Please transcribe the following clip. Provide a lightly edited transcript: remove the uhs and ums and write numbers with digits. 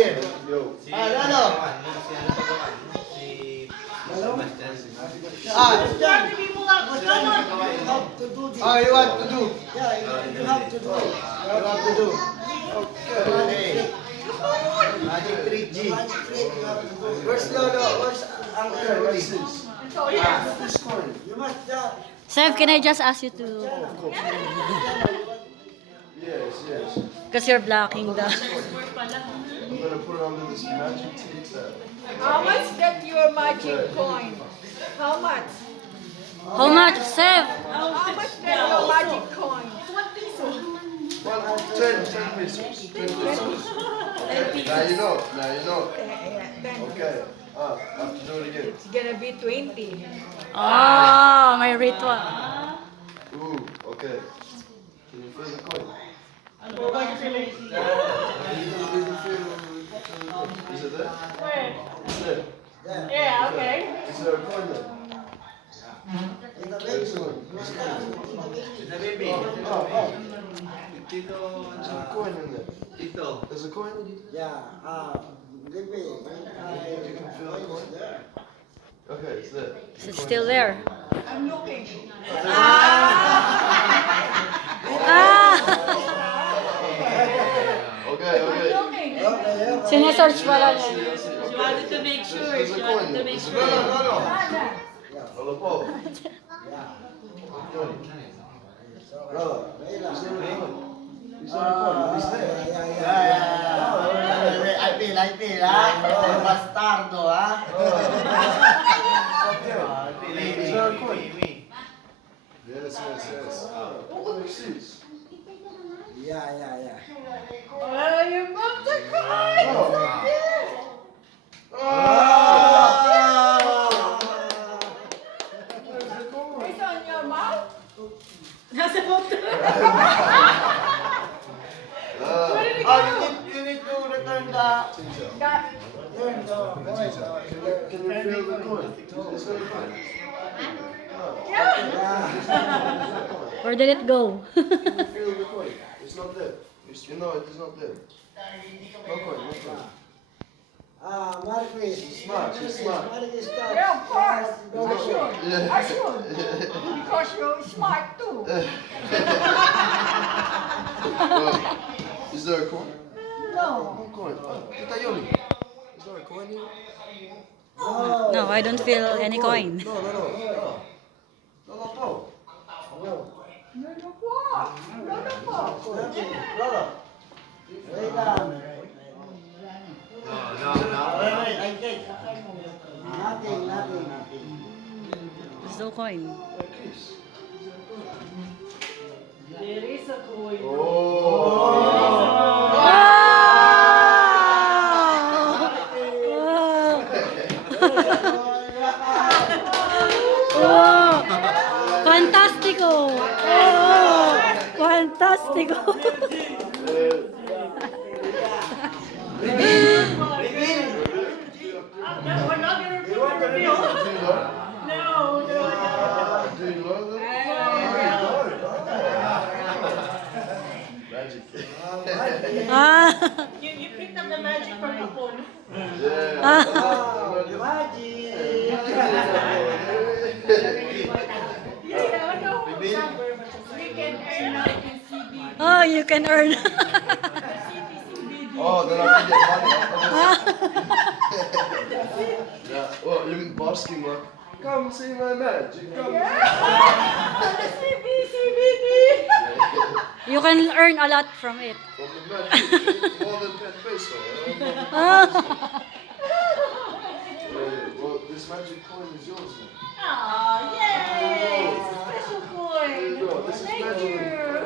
here. Yo. Si Lalo. Si ano pagawan mo? Si Sebastian. John. You have to do this. You want to do? Yeah, you have to do it. You want to do? Okay. Magic 3G. Magic trick, you have to do it. Where's Lolo? Where's Uncle Rudy? This coin. You must Sev, can I just ask you to, Yes, yes. because you're blocking the, I'm gonna put it under this magic tea tab. How much that your magic coin? How much? how much, Sev? How much that your magic coin? 10 pesos. 10 pesos. Okay. Now you know. Now you know. Then Okay. I have to do it again. it's gonna be 20. Oh, my ritual. Ooh, okay. Can you feel the coin? Is it there? It's there. Yeah, okay. Is there a coin there? in the There's a bedroom. coin. Ito, baby. Tito, There's a coin in there. Tito. There's a coin? Yeah, give me. You can feel the coin? There. Okay, it's there. Is it still there? I'm looking. Ah! Okay, okay. Looking. Okay, okay. Sinesearch pala niya. She wanted to make sure. There's She a coin wanted to there. make There's a sure. coin. No. Yeah, Hello, Paul. yeah. Coin. Brother, Wait lang. is there a coin? Is there a coin? Is there? Yeah. I feel, ha? Bastardo, ha? Is there a coin? Yes, yes, yes. Oh, sis. Yeah. Oh, you moved the coin. It's on your mouth. Nasa boto. You need to return the... That, Turn the coin. Can you feel the coin? Is there a coin? Yeah. Where did it go? Can you feel the coin? It's not there. You know it is not there. No coin, no coin. Marquis. Smart, she's smart. Marquis, yeah, of course. I should. Yeah. I should. Because you're smart too. Is there a coin? No. No coin. Tita Yoli. Is there a coin here? No, I don't feel any coin. No. No, Paul. No, no, what? No, no, what? Lolo. Wait lang. No. Wait, I take. Nothing. There's no coin. There is a coin. Oh. Wow! Fantastico! Oh, fantastico! We're not going to reveal. No. Do you know that? Magic. Ah! You picked up the magic from the phone. Yeah. Magic. You don't know. We can earn now in CBD. Oh, you can earn. Oh, then I can get money. Yeah. Well, you're basking like, come see my magic. Come. CBD. You can earn a lot from it. From the magic, more than 10 peso. Ah. Well, this magic coin is yours now. Aw, yay! Special There you coin. go. This is Thank magic. you.